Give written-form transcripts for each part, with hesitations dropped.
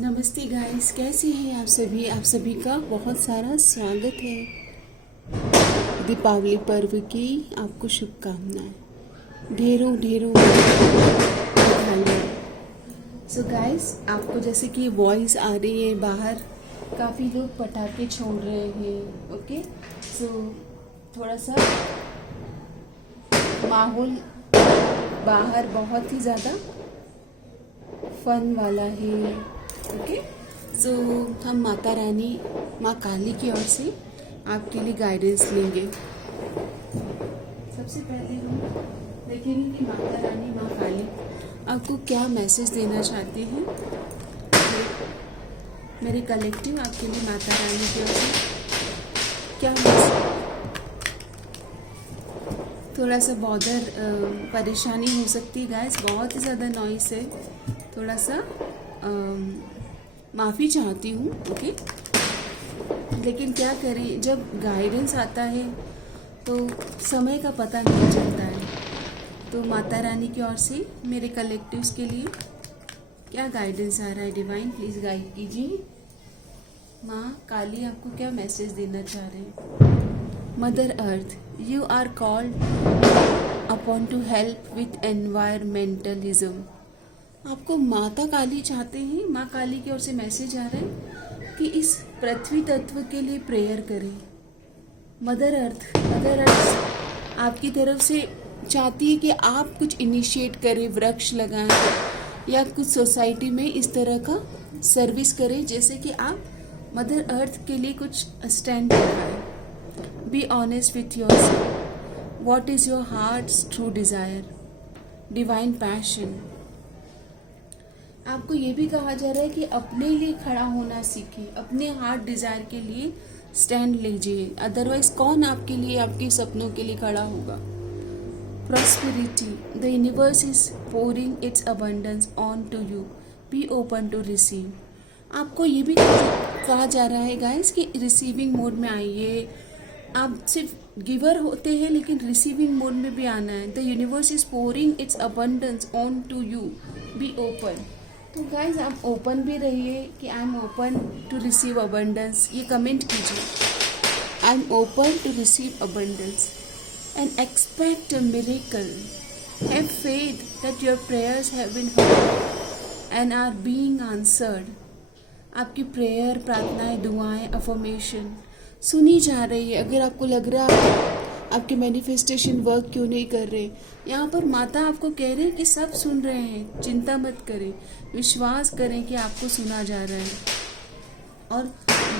नमस्ते गाइस, कैसे हैं आप सभी का बहुत सारा स्वागत है। दीपावली पर्व की आपको शुभकामनाएं। ढेरों ढेरों बधाइयाँ। सो गाइस, आपको जैसे कि वॉइस आ रही है, बाहर काफ़ी लोग पटाखे छोड़ रहे हैं। ओके, सो थोड़ा सा माहौल बाहर बहुत ही ज़्यादा फन वाला है। ओके, सो हम माता रानी माँ काली की ओर से आपके लिए गाइडेंस लेंगे। सबसे पहले हम देखेंगे कि माता रानी माँ काली आपको क्या मैसेज देना चाहती हैं। मेरे कलेक्टिव आपके लिए माता रानी की ओर से क्या मैसेज। थोड़ा सा बॉर्डर परेशानी हो सकती है गाइस, बहुत ही ज़्यादा नॉइस है, थोड़ा सा माफ़ी चाहती हूँ। ओके, लेकिन क्या करें, जब गाइडेंस आता है तो समय का पता नहीं चलता है। तो माता रानी की ओर से मेरे कलेक्टिव्स के लिए क्या गाइडेंस आ रहा है, डिवाइन प्लीज़ गाइड कीजिए। माँ काली आपको क्या मैसेज देना चाह रहे हैं। Mother earth, you are called upon to help with environmentalism. आपको माता काली चाहते हैं, माँ काली की ओर से मैसेज आ रहा है कि इस पृथ्वी तत्व के लिए प्रेयर करें। मदर अर्थ आपकी तरफ से चाहती है कि आप कुछ इनिशिएट करें, वृक्ष लगाएं या कुछ सोसाइटी में इस तरह का सर्विस करें, जैसे कि आप मदर अर्थ के लिए कुछ स्टैंड करवाएं। Be honest with your self, what is your hearts true desire, divine passion. आपको ये भी कहा जा रहा है कि अपने लिए खड़ा होना सीखिए, अपने हार्ट डिज़ायर के लिए स्टैंड लीजिए, अदरवाइज कौन आपके लिए, आपके सपनों के लिए खड़ा होगा। Prosperity, the universe is pouring its abundance on to you, be open to receive. आपको ये भी कहा जा रहा है गाइस कि रिसीविंग मोड में आइए। आप सिर्फ गिवर होते हैं लेकिन रिसीविंग मोड में भी आना है। The universe is pouring its abundance on to you, be open. तो गाइज आप ओपन भी रहिए कि I am open to receive abundance. ये कमेंट कीजिए, I am open to receive abundance and expect a miracle. Have faith that your prayers have been heard and are being answered. आपकी prayer, प्रार्थनाएं, दुआएं, affirmation सुनी जा रही है। अगर आपको लग रहा है आपके मैनिफेस्टेशन वर्क क्यों नहीं कर रहे, यहाँ पर माता आपको कह रहे हैं कि सब सुन रहे हैं, चिंता मत करें, विश्वास करें कि आपको सुना जा रहा है और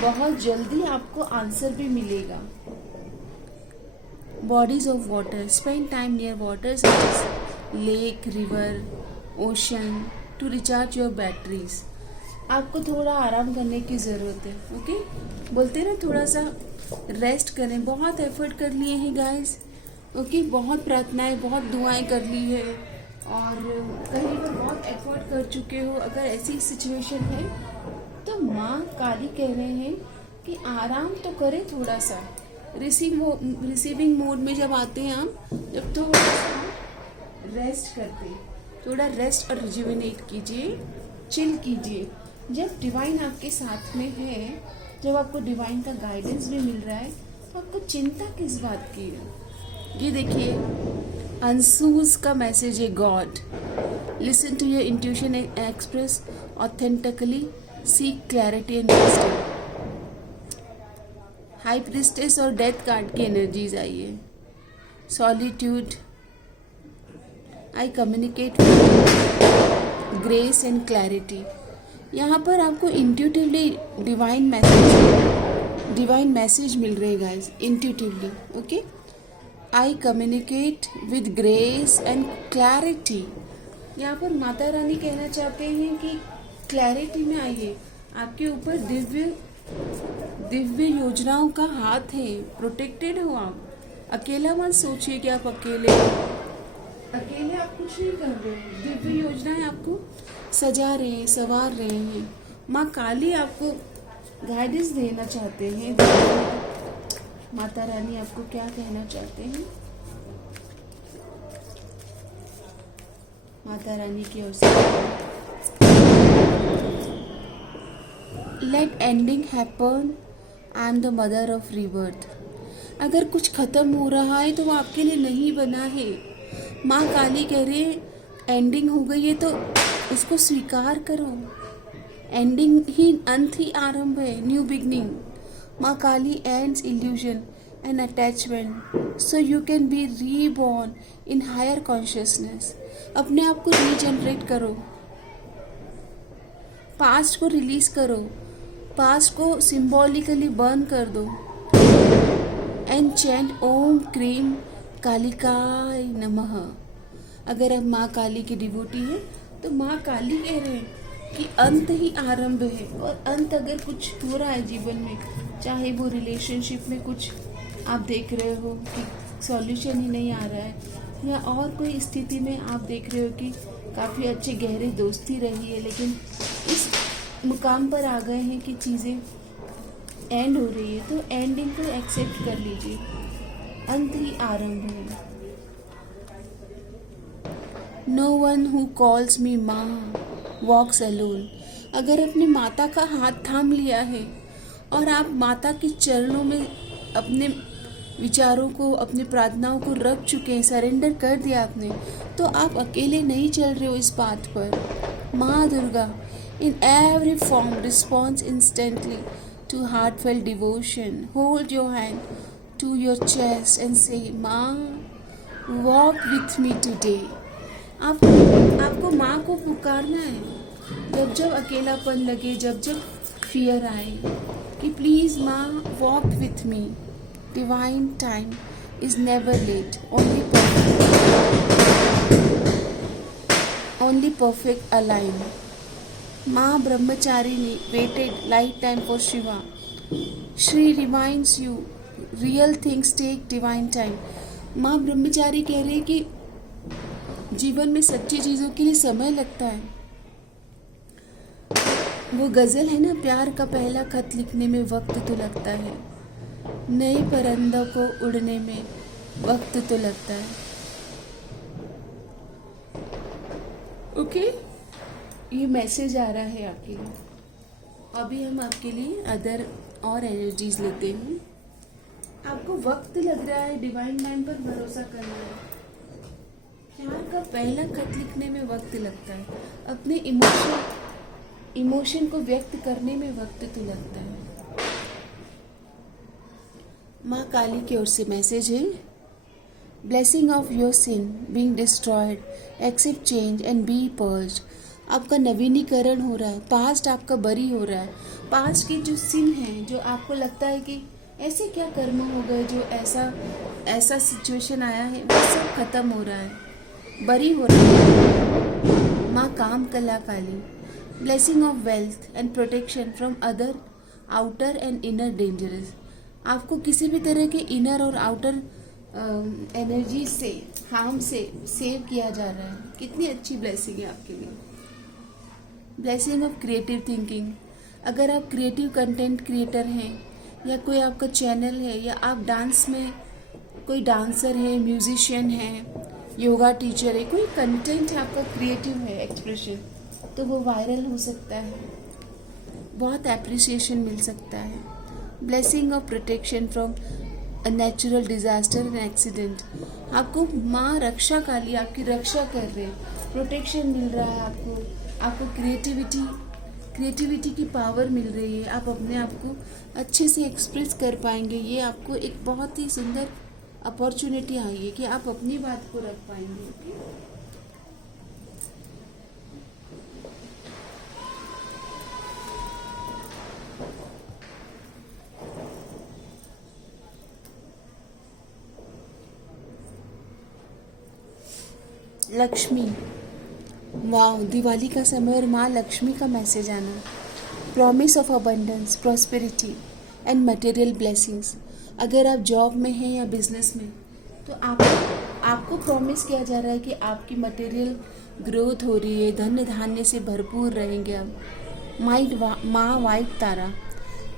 बहुत जल्दी आपको आंसर भी मिलेगा। Bodies of water, spend time near water such as lake, river, ocean to recharge your batteries. आपको थोड़ा आराम करने की ज़रूरत है। ओके, बोलते ना थोड़ा सा रेस्ट करें। बहुत एफर्ट कर लिए हैं गाइस। ओके, बहुत प्रार्थनाएं, बहुत दुआएं कर ली है और कहीं पर बहुत एफर्ट कर चुके हो। अगर ऐसी सिचुएशन है तो माँ काली कह रहे हैं कि आराम तो करें थोड़ा सा। रिसीविंग मोड में जब आते हैं हम, जब थोड़ा सा रेस्ट करते, थोड़ा रेस्ट और रिजुविनेट कीजिए, चिल कीजिए। जब डिवाइन आपके साथ में है, जब आपको डिवाइन का गाइडेंस भी मिल रहा है, तो आपको चिंता किस बात की है। ये देखिए, अंशुज का मैसेज है, god listen to your intuition and express authentically, seek clarity and wisdom. High priestess और डेथ कार्ड की एनर्जीज आई है। Solitude, I communicate grace and clarity. यहाँ पर आपको इंट्यूटिवली डिवाइन मैसेज मिल रहे हैं guys, intuitively. Okay, I communicate with grace and clarity. यहाँ पर माता रानी कहना चाहते हैं कि क्लैरिटी में आइए। आपके ऊपर दिव्य योजनाओं का हाथ है, प्रोटेक्टेड हो आप। अकेला मत सोचिए कि आप अकेले आप कुछ नहीं कर रहे हैं। दिव्य योजनाएं आपको सजा रहे हैं, संवार रहे हैं। माँ काली आपको गाइडेंस देना चाहते हैं। माता रानी आपको क्या कहना चाहते हैं। माता रानी की ओर से let endings happen, I am the mother of rebirth. अगर कुछ खत्म हो रहा है तो वो आपके लिए नहीं बना है। माँ काली कह रही है एंडिंग हो गई है तो उसको स्वीकार करो। एंडिंग ही अंत ही आरंभ है, न्यू बिगनिंग। माँ Kali ends illusion and attachment so you can be reborn in higher consciousness. अपने आप को रीजनरेट करो, पास्ट को रिलीज करो, पास्ट को सिंबॉलिकली बर्न कर दो एंड चैंट ओम क्रीम कालिकाय नमः। अगर आप माँ काली की डिवोटी है तो माँ काली कह रहे हैं कि अंत ही आरंभ है। और अंत अगर कुछ हो रहा है जीवन में, चाहे वो रिलेशनशिप में कुछ आप देख रहे हो कि सॉल्यूशन ही नहीं आ रहा है, या और कोई स्थिति में आप देख रहे हो कि काफ़ी अच्छे गहरी दोस्ती रही है लेकिन इस मुकाम पर आ गए हैं कि चीज़ें एंड हो रही है, तो एंडिंग को एक्सेप्ट कर लीजिए, अंत ही आरंभ है। No one who calls me माँ वॉक्स अलोन। अगर अपनी माता का हाथ थाम लिया है और आप माता के चरणों में अपने विचारों को, अपनी प्रार्थनाओं को रख चुके हैं, सरेंडर कर दिया आपने, तो आप अकेले नहीं चल रहे हो इस पाथ पर। माँ Durga in every form responds instantly to heartfelt devotion. Hold your hand to your chest and say, माँ walk with me today. आपको माँ को पुकारना है जब जब अकेलापन लगे, जब जब फियर आए, कि प्लीज़ माँ walk with me. Divine time is never late, only perfect align. माँ Brahmacharini waited lifetime for Shiva. Shri reminds you, real things take divine time. माँ ब्रह्मचारी कह रही है कि जीवन में सच्ची चीज़ों के लिए समय लगता है। वो गज़ल है ना, प्यार का पहला खत लिखने में वक्त तो लगता है, नए परिंदों को उड़ने में वक्त तो लगता है। ओके, ये मैसेज आ रहा है आपके लिए। अभी हम आपके लिए अदर और एनर्जीज लेते हैं। आपको वक्त लग रहा है, डिवाइन टाइम पर भरोसा करना है। प्यार का पहला खत लिखने में वक्त लगता है, अपने इमोशन को व्यक्त करने में वक्त तो लगता है। माँ काली की ओर से मैसेज है, blessing of your sin being destroyed, accept change and be purged. आपका नवीनीकरण हो रहा है, पास्ट आपका बरी हो रहा है। पास्ट की जो सिन है, जो आपको लगता है कि ऐसे क्या कर्म हो गए जो ऐसा सिचुएशन आया है, वो सब खत्म हो रहा है, बरी हो रहा है। माँ Kamakala Kali, blessing of wealth and protection from other outer and inner dangerous. आपको किसी भी तरह के इनर और आउटर एनर्जी से, हार्म से सेव किया जा रहा है। कितनी अच्छी ब्लेसिंग है आपके लिए। Blessing of creative thinking. अगर आप क्रिएटिव कंटेंट क्रिएटर हैं, या कोई आपका चैनल है, या आप डांस में कोई डांसर है, म्यूजिशियन है, योगा टीचर है, कोई कंटेंट आपका क्रिएटिव है, एक्सप्रेशन, तो वो वायरल हो सकता है, बहुत एप्रिसिएशन मिल सकता है। Blessing of protection from a natural disaster and accident. आपको माँ रक्षा काली आपकी रक्षा कर रहे हैं, प्रोटेक्शन मिल रहा है आपको क्रिएटिविटी की पावर मिल रही है। आप अपने आप को अच्छे से एक्सप्रेस कर पाएंगे। ये आपको एक बहुत ही सुंदर अपॉर्चुनिटी आई है कि आप अपनी बात को रख पाएंगे। लक्ष्मी, वाह, दिवाली का समय और माँ लक्ष्मी का मैसेज आना। Promise of abundance, prosperity and material blessings. अगर आप जॉब में हैं या बिजनेस में, तो आपको प्रॉमिस किया जा रहा है कि आपकी मटेरियल ग्रोथ हो रही है, धन धान्य से भरपूर रहेंगे आप। माँ white Tara,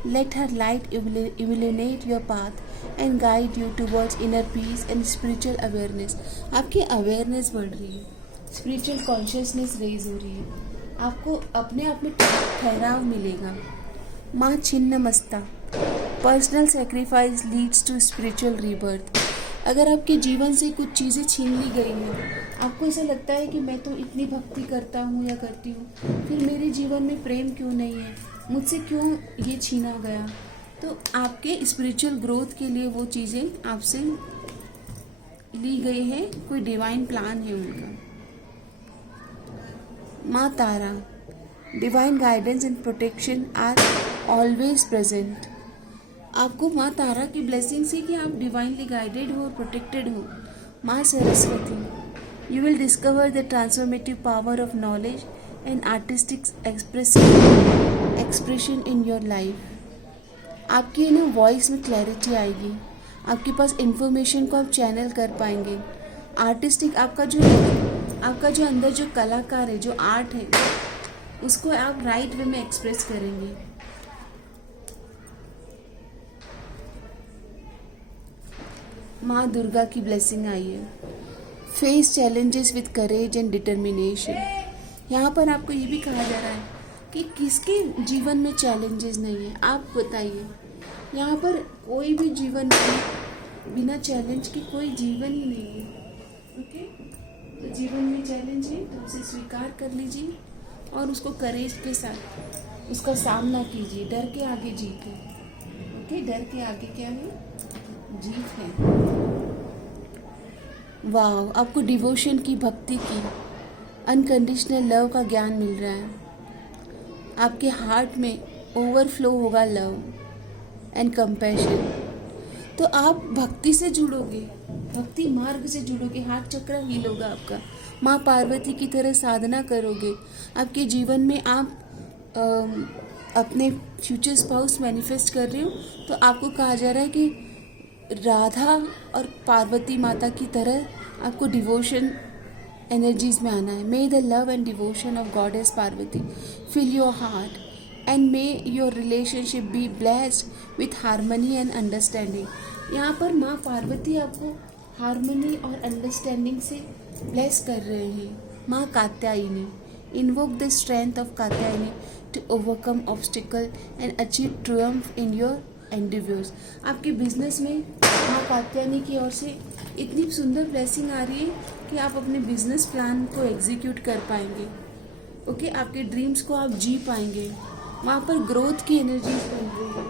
let her light illuminate your path and guide you towards inner peace and spiritual awareness। आपकी अवेयरनेस बढ़ रही है, स्पिरिचुअल कॉन्शियसनेस रेज हो रही है, आपको अपने आप में ठहराव मिलेगा। माँ Chhinnamasta, personal sacrifice leads to spiritual rebirth. अगर आपके जीवन से कुछ चीज़ें छीन ली गई हैं, आपको ऐसा लगता है कि मैं तो इतनी भक्ति करता हूँ या करती हूँ, फिर मेरे जीवन में प्रेम क्यों नहीं है, मुझसे क्यों ये छीना गया, तो आपके स्पिरिचुअल ग्रोथ के लिए वो चीज़ें आपसे ली गई हैं, कोई डिवाइन प्लान है उनका। माँ Tara, divine guidance and protection are always present. आपको माँ तारा की ब्लेसिंग से कि आप डिवाइनली गाइडेड हो और प्रोटेक्टेड हो। माँ Saraswati, you will discover the transformative power of knowledge and artistic expression in your life. आपकी ना वॉइस में क्लैरिटी आएगी, आपके पास इंफॉर्मेशन को आप चैनल कर पाएंगे। आर्टिस्टिक आपका जो अंदर जो कलाकार है, जो आर्ट है, उसको आप राइट वे में एक्सप्रेस करेंगे। माँ दुर्गा की ब्लेसिंग आई है। Face challenges with courage and determination. यहाँ पर आपको ये भी कहा जा रहा है कि किसके जीवन में चैलेंजेस नहीं है, आप बताइए। यहाँ पर कोई भी जीवन में बिना चैलेंज के कोई जीवन ही नहीं है। ओके, तो जीवन में चैलेंज है तो उसे स्वीकार कर लीजिए और उसको करेज के साथ उसका सामना कीजिए। डर के आगे जीत है। ओके, डर के आगे क्या है? जीत है। वाह, आपको डिवोशन की, भक्ति की, अनकंडीशनल लव का ज्ञान मिल रहा है। आपके हार्ट में ओवरफ्लो होगा लव एंड कंपैशन। तो आप भक्ति से जुड़ोगे, भक्ति मार्ग से जुड़ोगे, हार्ट चक्र हील होगा आपका। माँ पार्वती की तरह साधना करोगे। आपके जीवन में आप अपने फ्यूचर स्पाउस मैनिफेस्ट कर रहे हो, तो आपको कहा जा रहा है कि राधा और पार्वती माता की तरह आपको डिवोशन एनर्जीज में आना है। May the love and devotion of goddess Parvati fill your heart and may your relationship be blessed with harmony and understanding. यहाँ पर माँ पार्वती आपको हारमनी और अंडरस्टैंडिंग से ब्लेस कर रहे हैं। माँ Katyayani, invoke the strength of Katyayani to overcome obstacle and achieve triumph in your endeavours. आपके बिजनेस में माँ कात्यायनी की ओर से इतनी सुंदर ब्लेसिंग आ रही है कि आप अपने बिजनेस प्लान को एग्जीक्यूट कर पाएंगे। ओके, आपके ड्रीम्स को आप जी पाएंगे। वहाँ पर ग्रोथ की एनर्जीज बन रही है।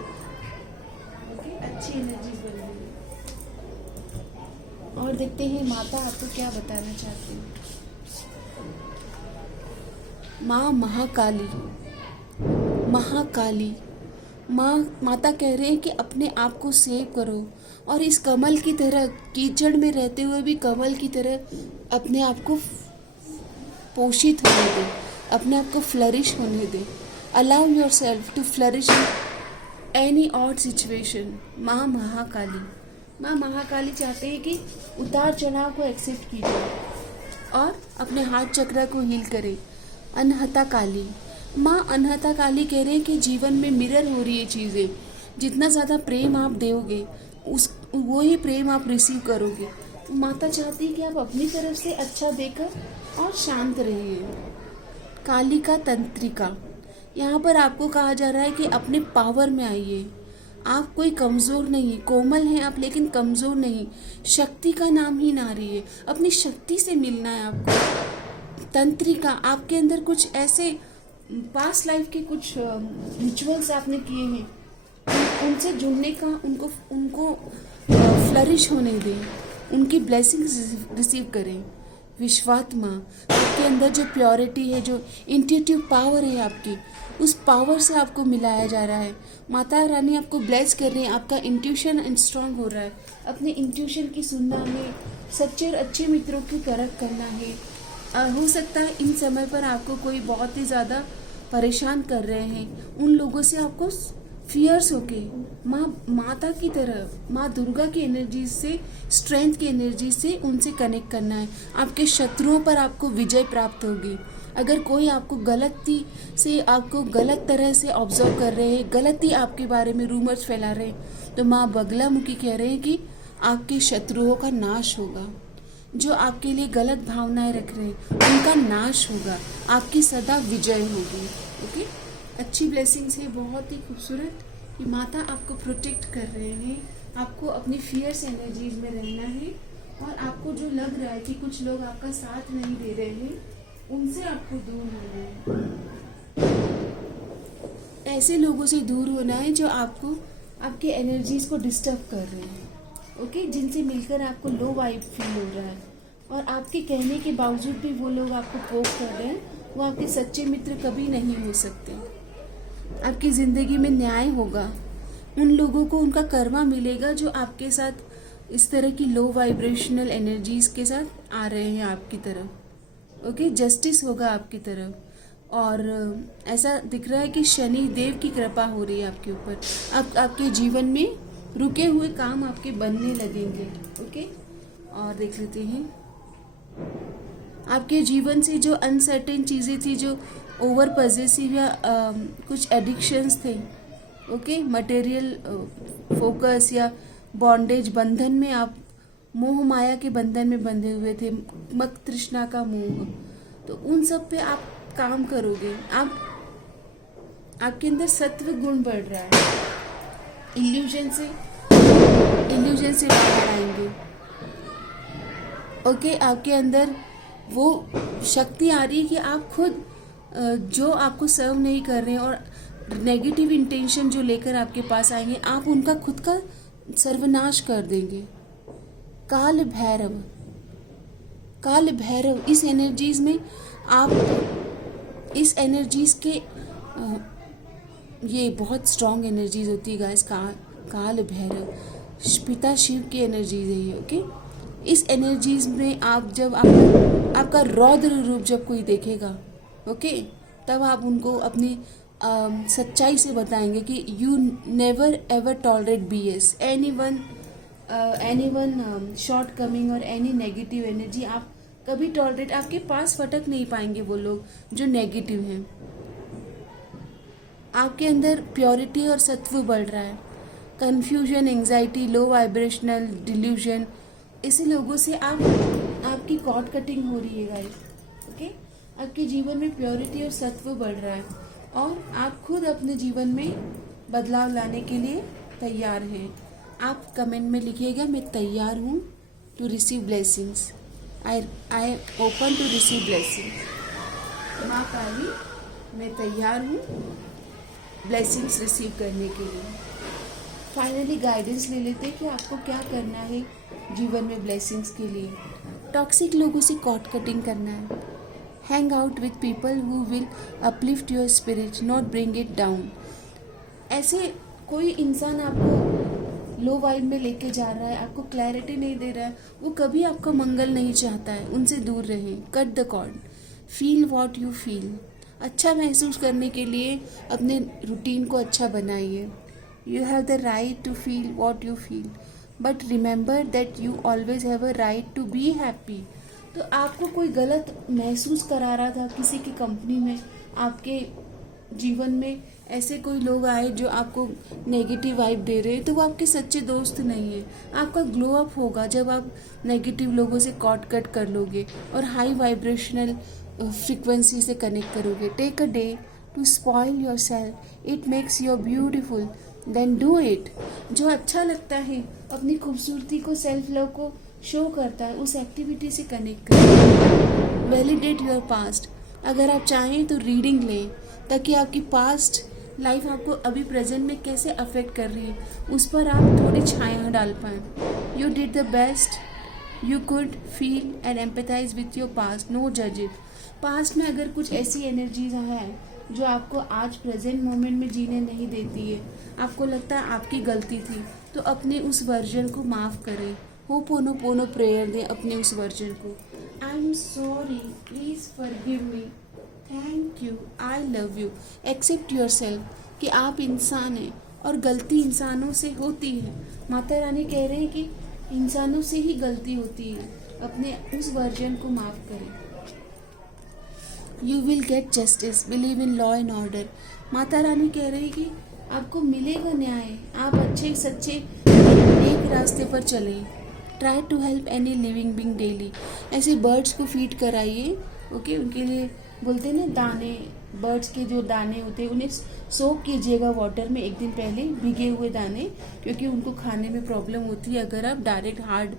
ओके, अच्छी एनर्जीज बन रही है। और देखते हैं माता आपको क्या बताना चाहती है। माँ महाकाली, महाकाली माता कह रहे हैं कि अपने आप को सेव करो और इस कमल की तरह, कीचड़ में रहते हुए भी कमल की तरह अपने आप को पोषित होने दे, अपने आप को फ्लरिश होने दे। Allow yourself to flourish in any odd situation. माँ महाकाली चाहते हैं कि उतार चढ़ाव को एक्सेप्ट कीजिए और अपने हार्ट चक्र को हील करें। अनहता काली, माँ अनहता काली कह रहे हैं कि जीवन में मिरर हो रही है चीज़ें। जितना ज़्यादा प्रेम आप दोगे वो ही प्रेम आप रिसीव करोगे। तो माता चाहती है कि आप अपनी तरफ से अच्छा देकर और शांत रहिए। कालिका तंत्रिका, यहाँ पर आपको कहा जा रहा है कि अपने पावर में आइए। आप कोई कमज़ोर नहीं, कोमल हैं आप लेकिन कमज़ोर नहीं। शक्ति का नाम ही नारी है, अपनी शक्ति से मिलना है आपको। तंत्रिका, आपके अंदर कुछ ऐसे पास्ट लाइफ के कुछ रिचुअल्स आपने किए हैं, उनसे जुड़ने का, उनको फ्लरिश होने दें, उनकी ब्लेसिंग्स रिसीव करें। विश्वात्मा, आपके अंदर जो प्योरिटी है, जो इंट्यूटिव पावर है आपकी, उस पावर से आपको मिलाया जा रहा है। माता रानी आपको ब्लेस कर रही है, आपका इंट्यूशन स्ट्रांग हो रहा है। अपने इंट्यूशन की सुनना है, सच्चे और अच्छे मित्रों की परख करना है। हो सकता है इन समय पर आपको कोई बहुत ही ज़्यादा परेशान कर रहे हैं, उन लोगों से आपको फियर्स होके माता की तरह, माँ दुर्गा की एनर्जी से, स्ट्रेंथ की एनर्जी से उनसे कनेक्ट करना है। आपके शत्रुओं पर आपको विजय प्राप्त होगी। अगर कोई आपको गलत तरह से ऑब्जर्व कर रहे हैं, गलत ही आपके बारे में रूमर्स फैला रहे हैं, तो माँ बगलामुखी कह रहे हैं कि आपके शत्रुओं का नाश होगा। जो आपके लिए गलत भावनाएं रख रहे हैं उनका नाश होगा, आपकी सदा विजय होगी। ओके, अच्छी ब्लेसिंग्स है, बहुत ही खूबसूरत, कि माता आपको प्रोटेक्ट कर रहे हैं, आपको अपनी फियर्स एनर्जीज में रहना है, और आपको जो लग रहा है कि कुछ लोग आपका साथ नहीं दे रहे हैं, उनसे आपको दूर होना है। ऐसे लोगों से दूर होना है जो आपको, आपके एनर्जीज को डिस्टर्ब कर रहे हैं, ओके, जिनसे मिलकर आपको लो वाइब फील हो रहा है, और आपके कहने के बावजूद भी वो लोग आपको पोक कर रहे हैं, वो आपके सच्चे मित्र कभी नहीं हो सकते। आपकी ज़िंदगी में न्याय होगा, उन लोगों को उनका कर्मा मिलेगा जो आपके साथ इस तरह की लो वाइब्रेशनल एनर्जीज के साथ आ रहे हैं आपकी तरफ, ओके, जस्टिस होगा आपकी तरफ। और ऐसा दिख रहा है कि शनि देव की कृपा हो रही है आपके ऊपर, आपके जीवन में रुके हुए काम आपके बनने लगेंगे, ओके। और देख लेते हैं आपके जीवन से जो अनसर्टेन चीज़ें थी, जो ओवर पॉजेसिव या कुछ एडिक्शंस थे, ओके, मटेरियल फोकस या बॉन्डेज, बंधन में आप मोह माया के बंधन में बंधे हुए थे, मत तृष्णा का मोह, तो उन सब पे आप काम करोगे। आपके अंदर सत्व गुण बढ़ रहा है, इल्यूजन से बाहर आएंगे, ओके। आपके अंदर वो शक्ति आ रही है कि आप खुद जो आपको सर्व नहीं कर रहे हैं और नेगेटिव इंटेंशन जो लेकर आपके पास आएंगे, आप उनका खुद का सर्वनाश कर देंगे। काल भैरव इस एनर्जीज में आप, इस एनर्जीज के ये बहुत स्ट्रॉन्ग एनर्जीज होती है गाइस। काल भैरव पिता शिव की एनर्जीज है ये, ओके। इस एनर्जीज में आप जब आपका रौद्र रूप जब कोई देखेगा, ओके, तब आप उनको अपनी सच्चाई से बताएंगे कि you never ever tolerate BS, anyone short coming और एनी नेगेटिव एनर्जी आप कभी टॉलरेट, आपके पास फटक नहीं पाएंगे वो लोग जो नेगेटिव हैं। आपके अंदर प्योरिटी और सत्व बढ़ रहा है। कंफ्यूजन, एंजाइटी, लो वाइब्रेशनल डिल्यूजन, ऐसे लोगों से आपकी कॉर्ड कटिंग हो रही है गाइस, ओके। आपके जीवन में प्योरिटी और सत्व बढ़ रहा है, और आप खुद अपने जीवन में बदलाव लाने के लिए तैयार हैं। आप कमेंट में लिखिएगा, मैं तैयार हूँ to receive blessings, I am open to receive blessings. माँ काली, मैं तैयार हूँ ब्लेसिंग्स रिसीव करने के लिए। फाइनली गाइडेंस ले लेते हैं कि आपको क्या करना है जीवन में ब्लेसिंग्स के लिए। टॉक्सिक लोगों से कॉर्ड कटिंग करना है। Hang out with people who will uplift your spirit, not bring it down. ऐसे कोई इंसान आपको लो वाइब में लेके जा रहा है, आपको क्लैरिटी नहीं दे रहा है, वो कभी आपका मंगल नहीं चाहता है, उनसे दूर रहें। Cut the cord. Feel what you feel. अच्छा महसूस करने के लिए अपने रूटीन को अच्छा बनाइए। You have the right to feel what you feel, but remember that you always have a right to be happy. तो आपको कोई गलत महसूस करा रहा था किसी की कंपनी में, आपके जीवन में ऐसे कोई लोग आए जो आपको नेगेटिव वाइब दे रहे हैं, तो वो आपके सच्चे दोस्त नहीं है। आपका ग्लो अप होगा जब आप नेगेटिव लोगों से कॉर्ड कट कर लोगे और हाई वाइब्रेशनल फ्रीक्वेंसी से कनेक्ट करोगे। Take a day to spoil yourself, it makes you beautiful, then do it. जो अच्छा लगता है, अपनी खूबसूरती को, सेल्फ लव को शो करता है, उस एक्टिविटी से कनेक्ट करें। Validate your past. अगर आप चाहें तो रीडिंग लें, ताकि आपकी पास्ट लाइफ आपको अभी प्रेजेंट में कैसे अफेक्ट कर रही है, उस पर आप थोड़ी छाया डाल पाएँ। You did the best you could, feel and empathise with your past, no जज इट। पास्ट में अगर कुछ ऐसी एनर्जीज हैं जो आपको आज प्रेजेंट मोमेंट में जीने नहीं देती है, आपको लगता है आपकी गलती थी, तो अपने उस वर्जन को माफ़ करें। होपोनोपोनो प्रेयर दें अपने उस वर्जन को। I am sorry, please forgive me, thank you, I love you. Accept yourself कि आप इंसान हैं और गलती इंसानों से होती है। माता रानी कह रहे हैं कि इंसानों से ही गलती होती है, अपने उस वर्जन को माफ़ करें। You will get justice, believe in law and order. Mata Rani कह रही कि आपको मिलेगा न्याय, आप अच्छे सच्चे एक रास्ते पर चलें। Try to help any living being daily. ऐसे बर्ड्स को फीड कराइए, ओके, उनके लिए बोलते हैं ना दाने बर्ड्स के जो दाने होते हैं उन्हें सोक कीजिएगा वाटर में एक दिन पहले, भीगे हुए दाने, क्योंकि उनको खाने में प्रॉब्लम होती है अगर आप डायरेक्ट हार्ड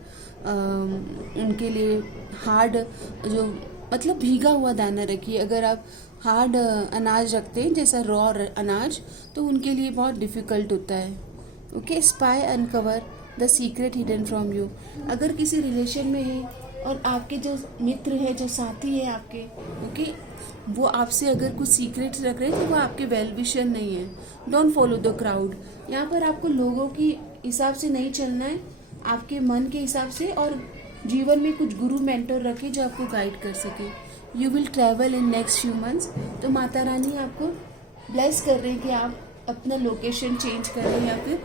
उनके लिए हार्ड जो मतलब भीगा हुआ दाना रखिए। अगर आप हार्ड अनाज रखते हैं जैसा रॉ अनाज तो उनके लिए बहुत डिफ़िकल्ट होता है। Okay, spy uncover the secret hidden from you. अगर किसी रिलेशन में है और आपके जो मित्र है, जो साथी है आपके, ओके, वो आपसे अगर कुछ सीक्रेट रख रहे हैं तो वो आपके वेल विशर नहीं है। Don't follow the crowd. यहाँ पर आपको लोगों की हिसाब से नहीं चलना है, आपके मन के हिसाब से, और जीवन में कुछ गुरु मेंटर रखें जो आपको गाइड कर सके। You will travel in next few months. तो माता रानी आपको ब्लेस कर रहे हैं कि आप अपना लोकेशन चेंज करें, या फिर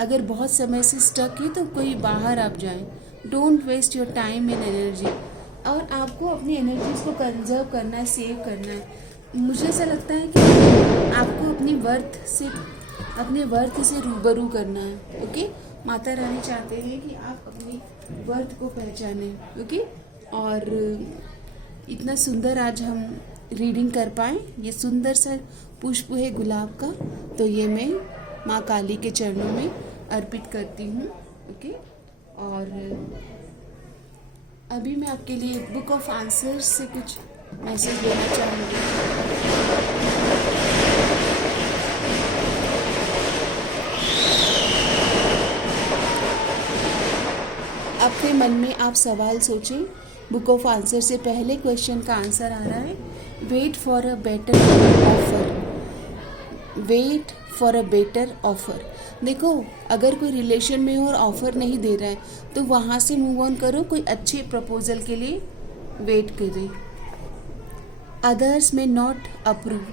अगर बहुत समय से स्टक है तो कोई बाहर आप जाएं। Don't waste your time and energy. और आपको अपनी एनर्जीज को कंजर्व करना है, सेव करना है। मुझे ऐसा लगता है कि आपको अपने वर्थ से रूबरू करना है। ओके, माता रानी चाहते हैं कि आप अपनी वर्थ को पहचानें। ओके, और इतना सुंदर आज हम रीडिंग कर पाए। ये सुंदर सा पुष्प है गुलाब का, तो ये मैं माँ काली के चरणों में अर्पित करती हूँ। ओके, और अभी मैं आपके लिए बुक ऑफ आंसर्स से कुछ मैसेज देना चाहूँगी। अपने मन में आप सवाल सोचें। बुक ऑफ आंसर से पहले क्वेश्चन का आंसर आ रहा है, wait for a better offer. Wait for a better offer. देखो, अगर कोई रिलेशन में हो और ऑफर नहीं दे रहा है तो वहाँ से मूव ऑन करो, कोई अच्छे प्रपोजल के लिए वेट करें। अदर्स में नॉट अप्रूव।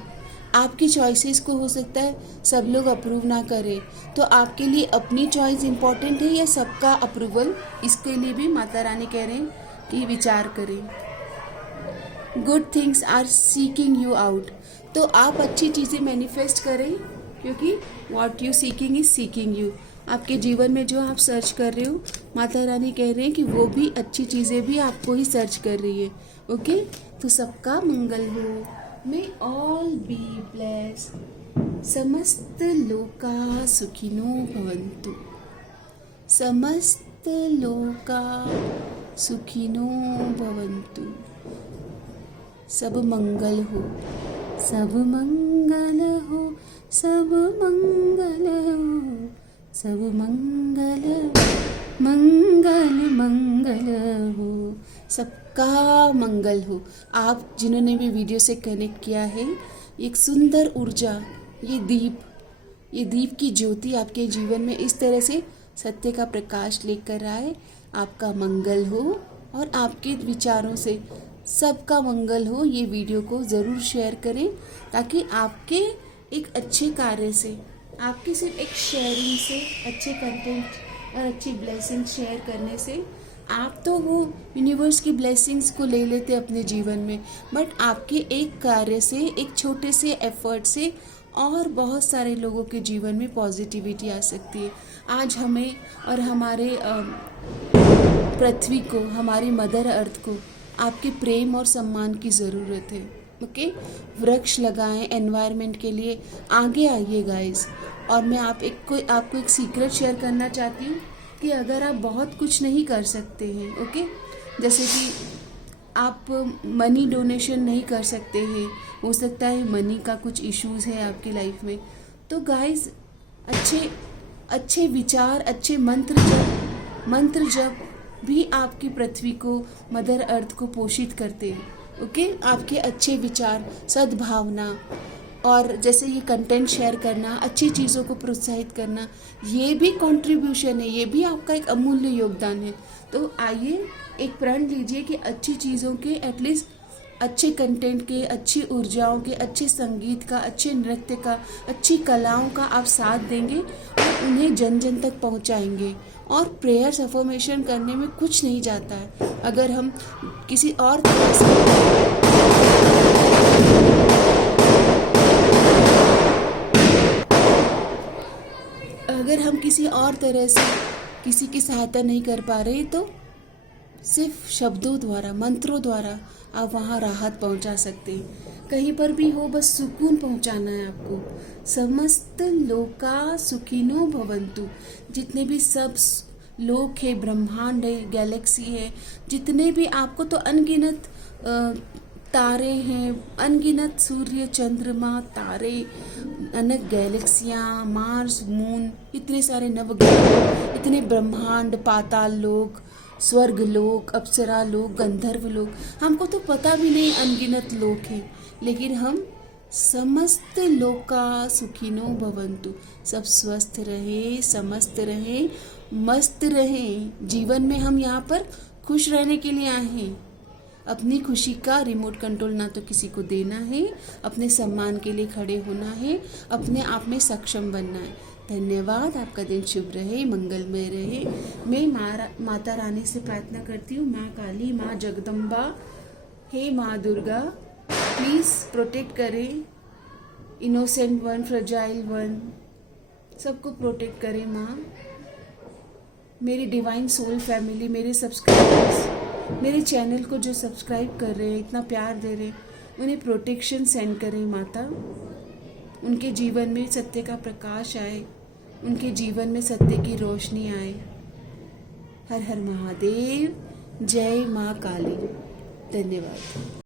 आपकी चॉइसेस को हो सकता है सब लोग अप्रूव ना करें, तो आपके लिए अपनी चॉइस इम्पॉर्टेंट है या सबका अप्रूवल, इसके लिए भी माता रानी कह रहे हैं कि विचार करें। Good things are seeking you out. तो आप अच्छी चीज़ें मैनिफेस्ट करें, क्योंकि what you seeking is seeking you. आपके जीवन में जो आप सर्च कर रहे हो, माता रानी कह रहे हैं कि वो भी अच्छी चीज़ें भी आपको ही सर्च कर रही है। ओके, तो सबका मंगल हो। मे ऑल बी ब्लेस। समस्त लोका सुखिनो भवन्तु। समस्त लोका सुखिनो भवन्तु। सब मंगल हो, सब मंगल हो, सब मंगल हो, सब मंगल मंगल मंगल हो, सबका मंगल हो। आप जिन्होंने भी वीडियो से कनेक्ट किया है, एक सुंदर ऊर्जा, ये दीप की ज्योति आपके जीवन में इस तरह से सत्य का प्रकाश लेकर आए। आपका मंगल हो और आपके विचारों से सबका मंगल हो। ये वीडियो को ज़रूर शेयर करें, ताकि आपके एक अच्छे कार्य से, आपकी सिर्फ एक शेयरिंग से, अच्छे कंटेंट और अच्छी ब्लेसिंग शेयर करने से, आप तो वो यूनिवर्स की ब्लेसिंग्स को ले लेते अपने जीवन में, बट आपके एक कार्य से, एक छोटे से एफर्ट से और बहुत सारे लोगों के जीवन में पॉजिटिविटी आ सकती है। आज हमें और हमारे पृथ्वी को, हमारी मदर अर्थ को आपके प्रेम और सम्मान की ज़रूरत है। ओके, वृक्ष लगाएं एनवायरनमेंट के लिए, आगे आइए गाइस। और मैं आपको एक सीक्रेट शेयर करना चाहती हूँ कि अगर आप बहुत कुछ नहीं कर सकते हैं, ओके, जैसे कि आप मनी डोनेशन नहीं कर सकते हैं, हो सकता है मनी का कुछ इश्यूज़ है आपकी लाइफ में, तो गाइस अच्छे विचार, अच्छे मंत्र जब भी आपकी पृथ्वी को, मदर अर्थ को पोषित करते हैं। ओके, आपके अच्छे विचार, सद्भावना और जैसे ये कंटेंट शेयर करना, अच्छी चीज़ों को प्रोत्साहित करना, ये भी कंट्रीब्यूशन है, ये भी आपका एक अमूल्य योगदान है। तो आइए एक प्रण लीजिए कि अच्छी चीज़ों के, एटलीस्ट अच्छे कंटेंट के, अच्छी ऊर्जाओं के, अच्छे संगीत का, अच्छे नृत्य का, अच्छी कलाओं का आप साथ देंगे और उन्हें जन जन तक पहुंचाएंगे। और प्रेयर्स अफर्मेशन करने में कुछ नहीं जाता है। अगर हम किसी और तरह से किसी की सहायता नहीं कर पा रहे, तो सिर्फ शब्दों द्वारा, मंत्रों द्वारा आप वहाँ राहत पहुँचा सकते हैं। कहीं पर भी हो बस सुकून पहुँचाना है आपको। समस्त लोका सुखिनो भवन्तु, जितने भी सब लोक है, ब्रह्मांड है, गैलेक्सी है, जितने भी आपको तो अनगिनत तारे हैं, अनगिनत सूर्य चंद्रमा तारे, अनेक गैलेक्सियाँ, मार्स मून, इतने सारे नवग्रह, इतने ब्रह्मांड, पाताल लोक, स्वर्ग लोक, अप्सरा लोक, गंधर्व लोक, हमको तो पता भी नहीं अनगिनत लोक है, लेकिन हम समस्त लोका सुखिनो भवन्तु, सब स्वस्थ रहे, समस्त रहे, मस्त रहे। जीवन में हम यहाँ पर खुश रहने के लिए आए हैं। अपनी खुशी का रिमोट कंट्रोल ना तो किसी को देना है, अपने सम्मान के लिए खड़े होना है, अपने आप में सक्षम बनना है। धन्यवाद। आपका दिन शुभ रहे, मंगलमय रहे। मैं माता रानी से प्रार्थना करती हूँ, माँ काली, माँ जगदम्बा, हे माँ दुर्गा, प्लीज़ प्रोटेक्ट करें इनोसेंट वन, फ्रजाइल वन, सबको प्रोटेक्ट करें माँ। मेरी डिवाइन सोल फैमिली, मेरे सब्सक्राइबर्स, मेरे चैनल को जो सब्सक्राइब कर रहे हैं, इतना प्यार दे रहे हैं, उन्हें प्रोटेक्शन सेंड करें माता। उनके जीवन में सत्य का प्रकाश आए, उनके जीवन में सत्य की रोशनी आए। हर हर महादेव, जय माँ काली। धन्यवाद।